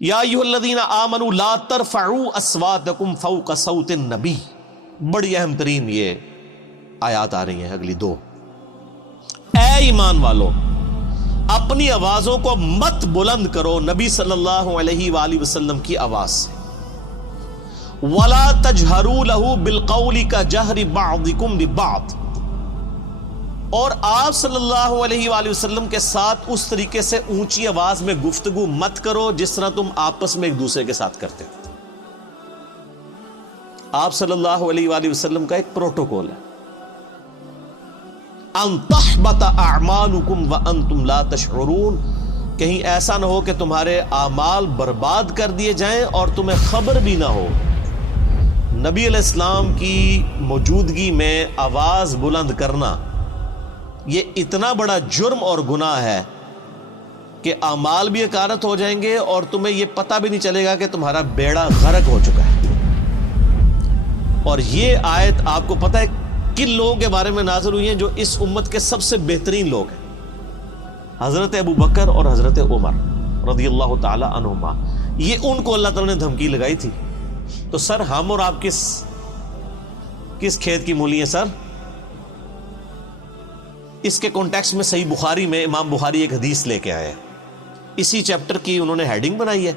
یا ایھا الذین آمنوا لا ترفعوا اصواتکم فوق صوت النبی. بڑی اہم ترین یہ آیات آ رہی ہیں اگلی دو. اے ایمان والو، اپنی آوازوں کو مت بلند کرو نبی صلی اللہ علیہ وآلہ وسلم کی آواز سے. وَلَا تَجْهَرُوا لَهُ بِالْقَوْلِ كَجَهْرِ بَعْضِكُمْ لِبَعْضٍ، اور آپ صلی اللہ علیہ وآلہ وسلم کے ساتھ اس طریقے سے اونچی آواز میں گفتگو مت کرو جس طرح تم آپس میں ایک دوسرے کے ساتھ کرتے ہو. آپ صلی اللہ علیہ وآلہ وسلم کا ایک پروٹوکول ہے، ان تحبط اعمالکم وانتم لا تشعرون، کہیں ایسا نہ ہو کہ تمہارے اعمال برباد کر دیے جائیں اور تمہیں خبر بھی نہ ہو. نبی علیہ السلام کی موجودگی میں آواز بلند کرنا یہ اتنا بڑا جرم اور گناہ ہے کہ اعمال بھی اکارت ہو جائیں گے اور تمہیں یہ پتہ بھی نہیں چلے گا کہ تمہارا بیڑا غرق ہو چکا ہے. اور یہ آیت آپ کو پتہ ہے کن لوگوں کے بارے میں نازل ہوئی ہیں جو اس امت کے سب سے بہترین لوگ ہیں؟ حضرت ابو بکر اور حضرت عمر رضی اللہ تعالی عنہما. یہ ان کو اللہ تعالیٰ نے دھمکی لگائی تھی. تو سر ہم اور آپ کس کھیت کی مولی ہیں سر؟ اس کے کانٹیکسٹ میں صحیح بخاری میں امام بخاری ایک حدیث لے کے آئے ہیں. اسی چیپٹر کی انہوں نے ہیڈنگ بنائی ہے،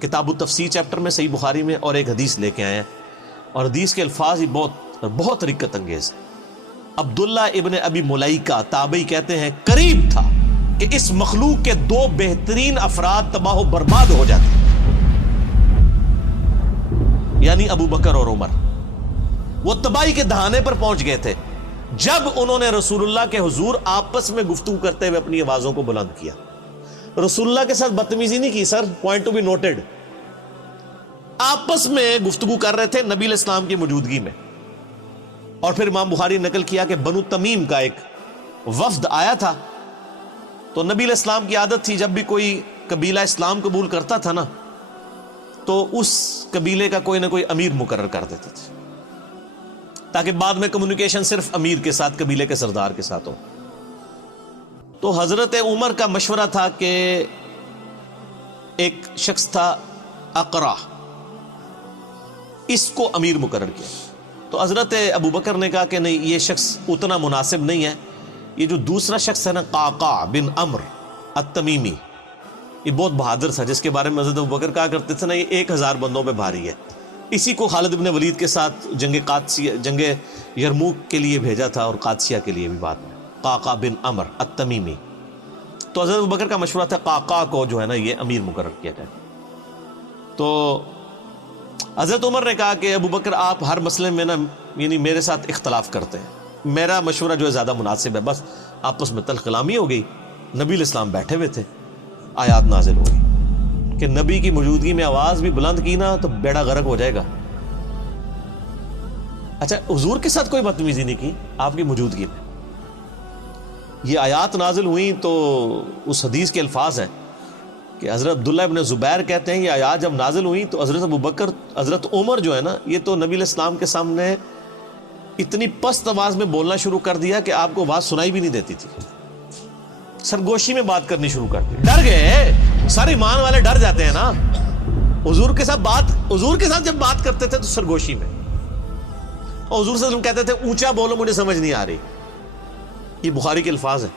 کتاب التفسیر چیپٹر میں صحیح بخاری میں، اور ایک حدیث لے کے آئے ہیں. اور حدیث کے الفاظ ہی بہت رقت انگیز ہے. عبداللہ ابن ابی ملیکہ تابعی کہتے ہیں قریب تھا کہ اس مخلوق کے دو بہترین افراد تباہ و برباد ہو جاتے، یعنی ابو بکر اور عمر. وہ تباہی کے دہانے پر پہنچ گئے تھے جب انہوں نے رسول اللہ کے حضور آپس میں گفتگو کرتے ہوئے اپنی آوازوں کو بلند کیا. رسول اللہ کے ساتھ بدتمیزی نہیں کی سر، پوائنٹ ٹو بی نوٹڈ. آپس میں گفتگو کر رہے تھے نبی علیہ السلام کی موجودگی میں. اور پھر امام بخاری نقل کیا کہ بنو تمیم کا ایک وفد آیا تھا. تو نبی علیہ السلام کی عادت تھی جب بھی کوئی قبیلہ اسلام قبول کرتا تھا نا تو اس قبیلے کا کوئی نہ کوئی امیر مقرر کر دیتے تھے تاکہ بعد میں کمیونیکیشن صرف امیر کے ساتھ، قبیلے کے سردار کے ساتھ ہو. تو حضرت عمر کا مشورہ تھا کہ ایک شخص تھا اقرا، اس کو امیر مقرر کیا. تو حضرت ابو بکر نے کہا کہ نہیں، یہ شخص اتنا مناسب نہیں ہے. یہ جو دوسرا شخص ہے نا، قعقاع بن عمرو التمیمی، یہ بہت بہادر تھا، جس کے بارے میں حضرت ابو بکر کہا کرتے تھے نا یہ 1000 بندوں پہ بھاری ہے. اسی کو خالد بن ولید کے ساتھ جنگ یرموک کے لیے بھیجا تھا، اور قادسیہ کے لیے بھی بعد میں. قعقاع بن عمرو التمیمی. تو حضرت ابوبکر کا مشورہ تھا قعقاع کو جو ہے نا یہ امیر مقرر کیا جائے. تو حضرت عمر نے کہا کہ ابوبکر آپ ہر مسئلے میں نا یعنی میرے ساتھ اختلاف کرتے ہیں، میرا مشورہ جو ہے زیادہ مناسب ہے. بس آپس میں تلخ کلامی ہو گئی. نبی علیہ السلام بیٹھے ہوئے تھے، آیات نازل ہو گئی کہ نبی کی موجودگی میں آواز بھی بلند کی نا تو بیڑا غرق ہو جائے گا. اچھا، حضور کے ساتھ کوئی بدتمیزی نہیں کی آپ کی موجودگی میں. یہ آیات نازل ہوئیں تو اس حدیث کے الفاظ ہیں کہ حضرت عبداللہ ابن زبیر کہتے ہیں یہ آیات جب نازل ہوئیں تو حضرت ابوبکر، حضرت عمر جو ہے نا یہ تو نبی علیہ السلام کے سامنے اتنی پست آواز میں بولنا شروع کر دیا کہ آپ کو آواز سنائی بھی نہیں دیتی تھی. سرگوشی میں بات کرنی شروع کر دی. ڈر گئے سارے ایمان والے، ڈر جاتے ہیں نا. حضور کے ساتھ جب بات کرتے تھے تو سرگوشی میں، اور حضور صلی اللہ علیہ وسلم کہتے تھے اونچا بولو مجھے سمجھ نہیں آ رہی. یہ بخاری کے الفاظ ہیں.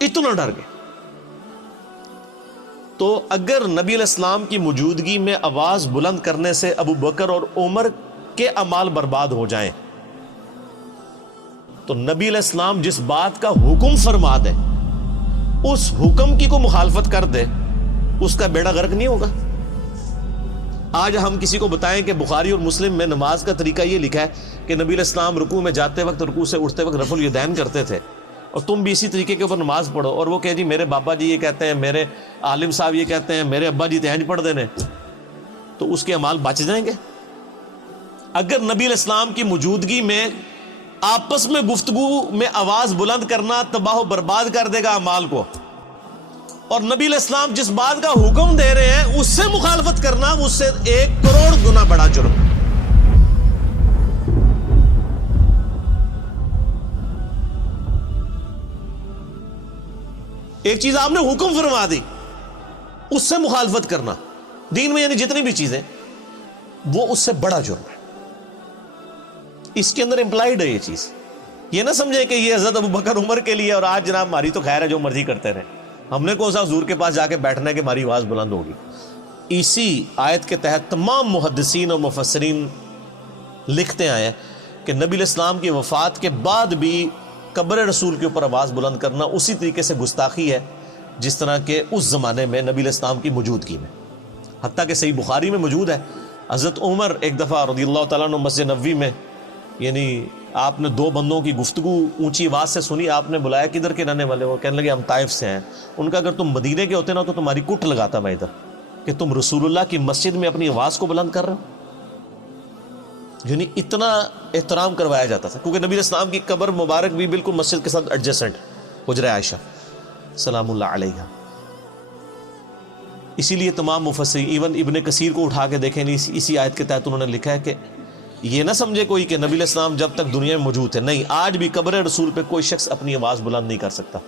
اتنا ڈر گئے. تو اگر نبی علیہ السلام کی موجودگی میں آواز بلند کرنے سے ابو بکر اور عمر کے اعمال برباد ہو جائیں تو نبی علیہ السلام جس بات کا حکم فرما دے اس حکم کی کو مخالفت کر دے، اس کا بیڑا غرق نہیں ہوگا. آج ہم کسی کو بتائیں کہ بخاری اور مسلم میں نماز کا طریقہ یہ لکھا ہے کہ نبی علیہ السلام رکوع میں جاتے وقت، رکوع سے اٹھتے وقت رفع الیدین کرتے تھے، اور تم بھی اسی طریقے کے اوپر نماز پڑھو. اور وہ کہ جی میرے بابا جی یہ کہتے ہیں، میرے عالم صاحب یہ کہتے ہیں، میرے ابا جی تہنج پڑھ دینے، تو اس کے اعمال بچ جائیں گے. اگر نبی علیہ السلام کی موجودگی میں آپس میں گفتگو میں آواز بلند کرنا تباہ و برباد کر دے گا اعمال کو، اور نبی علیہ السلام جس بات کا حکم دے رہے ہیں اس سے مخالفت کرنا اس سے 1 کروڑ گنا بڑا جرم. ایک چیز آپ نے حکم فرما دی، اس سے مخالفت کرنا دین میں یعنی جتنی بھی چیزیں وہ اس سے بڑا جرم ہے. اس کے اندر امپلائڈ ہے یہ چیز. یہ نہ سمجھے کہ یہ حضرت ابوبکر عمر کے لیے اور آج جناب ہماری تو خیر ہے جو مرضی کرتے رہے, ہم نے کون سا حضور کے پاس جا کے بیٹھنا ہے کہ ہماری آواز بلند ہوگی. اسی آیت کے تحت تمام محدثین اور مفسرین لکھتے آئے ہیں کہ نبی علیہ السلام کی وفات کے بعد بھی قبر رسول کے اوپر آواز بلند کرنا اسی طریقے سے گستاخی ہے جس طرح کہ اس زمانے میں نبی علیہ السلام کی موجودگی میں. حتیٰ کہ صحیح بخاری میں موجود ہے, حضرت عمر ایک دفعہ رضی اللہ تعالیٰ عنہ مسجد نبوی میں, یعنی آپ نے دو بندوں کی گفتگو اونچی آواز سے سنی, آپ نے بلایا کدھر کے رہنے والے, وہ کہنے لگے ہم طائف سے ہیں. ان کا اگر تم مدینے کے ہوتے نا تو تمہاری کٹ لگاتا میں ادھر کہ تم رسول اللہ کی مسجد میں اپنی آواز کو بلند کر رہے ہو. یعنی اتنا احترام کروایا جاتا تھا کیونکہ نبی علیہ السلام کی قبر مبارک بھی بالکل مسجد کے ساتھ ایڈجسنٹ, حجرہ عائشہ سلام اللہ علیہا. اسی لیے تمام مفسرین ایون ابن کثیر کو اٹھا کے دیکھیں, اسی آیت کے تحت انہوں نے لکھا ہے کہ یہ نہ سمجھے کوئی کہ نبی علیہ السلام جب تک دنیا میں موجود ہے, نہیں, آج بھی قبر رسول پہ کوئی شخص اپنی آواز بلند نہیں کر سکتا.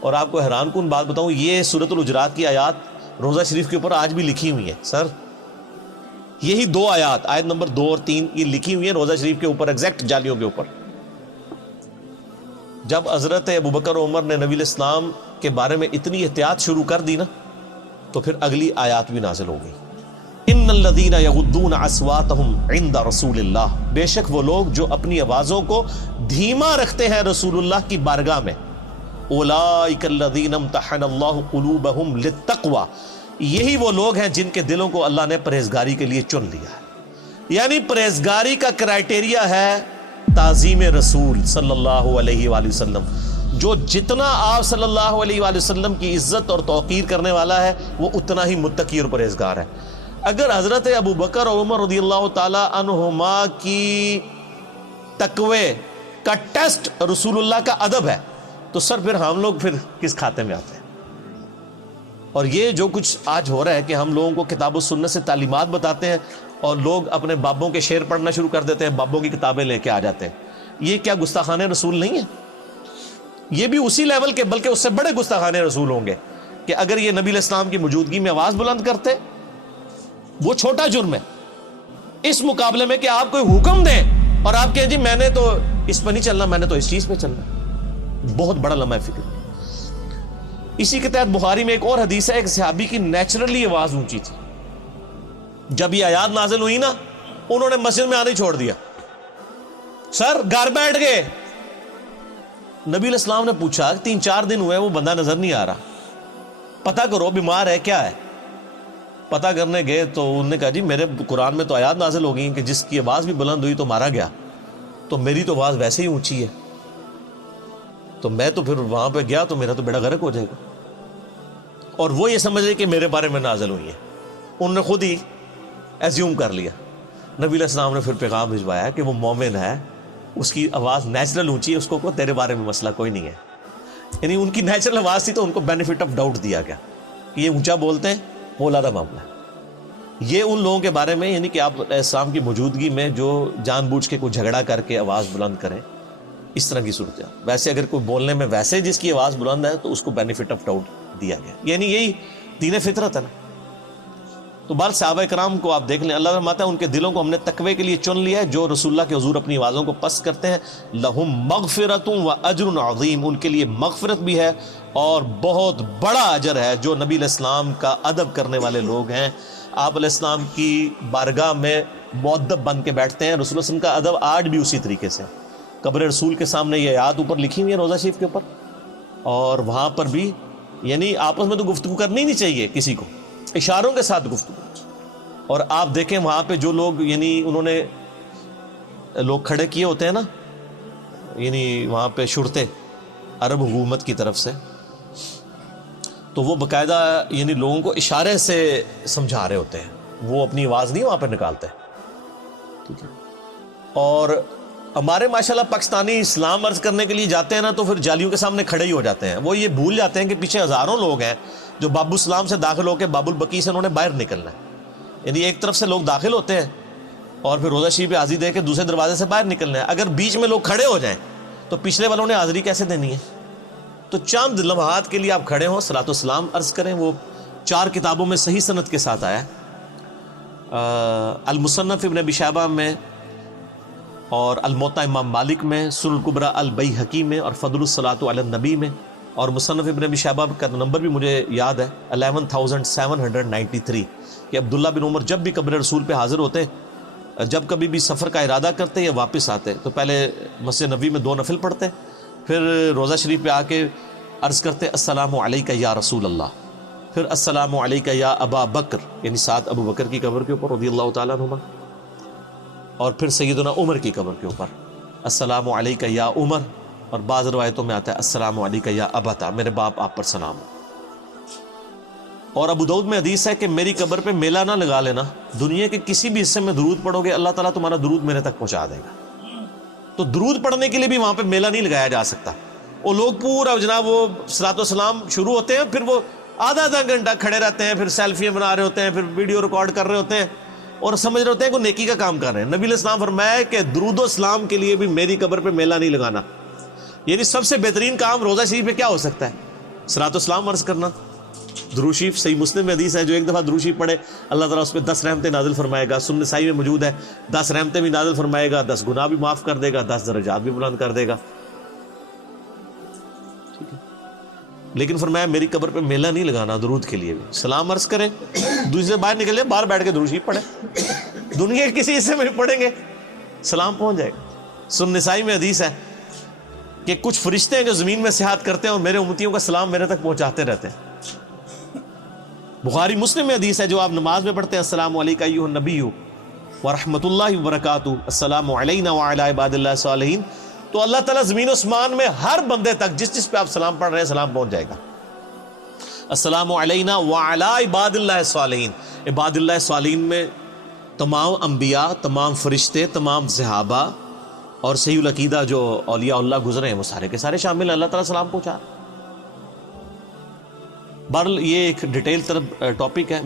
اور آپ کو حیران کن بات بتاؤں, یہ سورۃ الحجرات کی آیات روضہ شریف کے اوپر آج بھی لکھی ہوئی ہیں. سر یہی دو آیات, آیت نمبر 2 اور 3, یہ لکھی ہوئی ہیں روضہ شریف کے اوپر, ایگزیکٹ جالیوں کے اوپر. جب حضرت ابوبکر عمر نے نبی علیہ السلام کے بارے میں اتنی احتیاط شروع کر دی نا, تو پھر اگلی آیات بھی نازل ہو گئی. ان الذین یغضون اصواتهم عند رسول اللہ, بے شک وہ لوگ جو اپنی آوازوں کو دھیما رکھتے ہیں رسول اللہ کی بارگاہ میں. اولئک الذین امتحن اللہ قلوبہم للتقوی, یہی وہ لوگ ہیں جن کے دلوں کو اللہ نے پرہیزگاری کے لیے چن لیا ہے. یعنی پرہیزگاری کا کرائٹیریا ہے تعظیم رسول صلی اللہ علیہ وآلہ وسلم. جو جتنا آپ صلی اللہ علیہ وآلہ وسلم کی عزت اور توقیر کرنے والا ہے وہ اتنا ہی متقی اور پرہیزگار ہے. اگر حضرت ابوبکر اور عمر رضی اللہ تعالی عنہما کی تقوی کا ٹیسٹ رسول اللہ کا ادب ہے تو سر پھر ہم لوگ پھر کس کھاتے میں آتے ہیں؟ اور یہ جو کچھ آج ہو رہا ہے کہ ہم لوگوں کو کتاب و سنت سے تعلیمات بتاتے ہیں اور لوگ اپنے بابوں کے شعر پڑھنا شروع کر دیتے ہیں, بابوں کی کتابیں لے کے آ جاتے ہیں. یہ کیا گستاخانہ رسول نہیں ہے؟ یہ بھی اسی لیول کے بلکہ اس سے بڑے گستاخانہ رسول ہوں گے کہ اگر یہ نبی علیہ السلام کی موجودگی میں آواز بلند کرتے, وہ چھوٹا جرم ہے اس مقابلے میں کہ آپ کوئی حکم دیں اور آپ کہیں جی میں نے تو اس پہ نہیں چلنا, میں نے تو اس چیز پہ چلنا. بہت بڑا لمحہ فکر. اسی کے تحت بخاری میں ایک اور حدیث ہے, ایک صحابی کی نیچرلی آواز اونچی تھی. جب یہ آیات نازل ہوئی نا, انہوں نے مسجد میں آنا ہی چھوڑ دیا, سر گھر بیٹھ گئے. نبی علیہ السلام نے پوچھا 3-4 دن ہوئے وہ بندہ نظر نہیں آ رہا, پتہ کرو بیمار ہے کیا ہے. پتہ کرنے گئے تو انہوں نے کہا جی میرے قرآن میں تو آیات نازل ہو گئی کہ جس کی آواز بھی بلند ہوئی تو مارا گیا, تو میری تو آواز ویسے ہی اونچی ہے, تو میں تو پھر وہاں پہ گیا تو میرا تو بیڑا غرق ہو جائے گا. اور وہ یہ سمجھ رہے کہ میرے بارے میں نازل ہوئی ہے, انہوں نے خود ہی ایزیوم کر لیا. نبی علیہ السلام نے پھر پیغام بھجوایا کہ وہ مومن ہے, اس کی آواز نیچرل اونچی ہے, اس کو تیرے بارے میں مسئلہ کوئی نہیں ہے. یعنی ان کی نیچرل آواز تھی تو ان کو بینیفٹ آف ڈاؤٹ دیا گیا کہ یہ اونچا بولتے ہیں, وہ علیحدہ معاملہ ہے. یہ ان لوگوں کے بارے میں یعنی کہ آپ علیہ السلام کی موجودگی میں جو جان بوجھ کے کوئی جھگڑا کر کے آواز بلند کریں, اس طرح کی صورت ہے. ویسے اگر کوئی بولنے میں ویسے جس کی آواز بلند ہے تو اس کو بینیفٹ آف ڈاؤٹ دیا گیا, یعنی یہی دین فطرت ہے نا. تو بہر صحابہ کرام کو آپ دیکھ لیں, اللہ فرماتا ہے ان کے دلوں کو ہم نے تقوی کے لیے چن لیا ہے. جو رسول اللہ کے حضور اپنی آوازوں کو پست کرتے ہیں, لہم مغفرۃ و اجر عظیم, ان کے لیے مغفرت بھی ہے اور بہت بڑا اجر ہے. جو نبی علیہ السلام کا ادب کرنے والے لوگ ہیں, آپ علیہ السلام کی بارگاہ میں مؤدب بن کے بیٹھتے ہیں. رسول اللہ علیہ وسلم کا ادب آج بھی اسی طریقے سے. قبر رسول کے سامنے یہ آیات اوپر لکھی ہوئی ہیں روضہ شریف کے اوپر, اور وہاں پر بھی یعنی آپس میں تو گفتگو کرنی نہیں چاہیے کسی کو, اشاروں کے ساتھ گفتگو. اور آپ دیکھیں وہاں پہ جو لوگ یعنی انہوں نے لوگ کھڑے کیے ہوتے ہیں نا, یعنی وہاں پہ شرطے عرب حکومت کی طرف سے, تو وہ باقاعدہ یعنی لوگوں کو اشارے سے سمجھا رہے ہوتے ہیں, وہ اپنی آواز نہیں وہاں پہ نکالتے. ٹھیک ہے. اور ہمارے ماشاءاللہ پاکستانی اسلام عرض کرنے کے لیے جاتے ہیں نا تو پھر جالیوں کے سامنے کھڑے ہی ہو جاتے ہیں. وہ یہ بھول جاتے ہیں کہ پیچھے ہزاروں لوگ ہیں جو باب السلام سے داخل ہو کے باب البقیع سے انہوں نے باہر نکلنا ہے. یعنی ایک طرف سے لوگ داخل ہوتے ہیں اور پھر روضہ شریف پہ حاضری دے کے دوسرے دروازے سے باہر نکلنا ہے. اگر بیچ میں لوگ کھڑے ہو جائیں تو پچھلے والوں نے حاضری کیسے دینی ہے؟ تو چند لمحات کے لیے آپ کھڑے ہوں, صلاۃ و سلام عرض کریں, وہ 4 کتابوں میں صحیح سند کے ساتھ آیا ہے، المصنف ابن ابی شیبہ میں، اور الموطا امام مالک میں، سنن الکبریٰ البیہقی میں، اور فضل الصلاۃ علی النبی میں، اور مصنف ابن ابی شیبہ کا نمبر بھی مجھے یاد ہے 11793 کہ عبداللہ بن عمر جب بھی قبر رسول پہ حاضر ہوتے، جب کبھی بھی سفر کا ارادہ کرتے یا واپس آتے تو پہلے مسجد نبوی میں 2 نفل پڑھتے، پھر روضہ شریف پہ آ کے عرض کرتے السلام علیکہ یا رسول اللہ، پھر السلام علیکہ یا ابا بکر، یعنی ساتھ ابو بکر کی قبر کے اوپر رضی اللہ تعالیٰ عنہما، اور پھر سیدنا عمر کی قبر کے اوپر السلام علیکہ یا عمر، اور بعض روایتوں میں آتا ہے السلام علیکہ یا ابتا، میرے باپ آپ پر سلام ہو۔ اور ابو داؤد میں حدیث ہے کہ میری قبر پہ میلہ نہ لگا لینا، دنیا کے کسی بھی حصے میں درود پڑھو گے اللہ تعالیٰ تمہارا درود میرے تک پہنچا دے گا۔ تو درود پڑھنے کے لیے بھی وہاں پہ میلہ نہیں لگایا جا سکتا، وہ لوگ پورا جناب وہ صلاۃ و سلام شروع ہوتے ہیں، پھر وہ آدھا گھنٹہ کھڑے رہتے ہیں، پھر سیلفیاں بنا رہے ہوتے ہیں، پھر ویڈیو ریکارڈ کر رہے ہوتے ہیں، اور سمجھ رہے ہوتے ہیں کہ نیکی کا کام کر رہے ہیں۔ نبی علیہ السلام فرمایا کہ درود و سلام کے لیے بھی میری قبر پہ میلہ نہیں لگانا، یعنی سب سے بہترین کام روضہ شریف پہ کیا ہو سکتا ہے؟ صلاۃ و سلام عرض کرنا۔ درود شریف صحیح مسلم میں حدیث ہے، جو ایک دفعہ درود شریف پڑھے اللہ تعالیٰ اس پہ 10 رحمتیں نازل فرمائے گا۔ سنن نسائی میں موجود ہے 10 رحمتیں بھی نازل فرمائے گا، 10 گناہ بھی معاف کر دے گا، 10 درجات بھی بلند کر دے گا۔ لیکن فرمایا میری قبر پہ میلہ نہیں لگانا، درود کے لیے بھی سلام عرض کریں، دوسرے باہر نکلے باہر بیٹھ کے درود شریف پڑھیں، دنیا کے کسی حصے میں بھی پڑھیں گے سلام پہنچ جائے گا۔ سنن نسائی میں حدیث ہے کہ کچھ فرشتے ہیں جو زمین میں سیاحت کرتے ہیں اور میرے امتیوں کا سلام میرے تک پہنچاتے رہتے ہیں۔ بخاری مسلم میں حدیث ہے جو آپ نماز میں پڑھتے ہیں السلام علیکم ایھا النبی ورحمۃ اللہ وبرکاتہ، السلام علینا وعلی عباد اللہ الصالحین، تو اللہ تعالیٰ زمین و اسمان میں ہر بندے تک جس پہ آپ سلام پڑھ رہے ہیں سلام پہنچ جائے گا۔ السلام علینا وعلی عباد اللہ الصالحین، عباد اللہ الصالحین میں تمام انبیاء، تمام فرشتے، تمام صحابہ اور صحیح العقیدہ جو اولیاء اللہ گزرے ہیں وہ سارے کے سارے شامل ہیں، اللہ تعالیٰ سلام پہنچا۔ بہرحال یہ ایک ڈیٹیل طرف ٹاپک ہے۔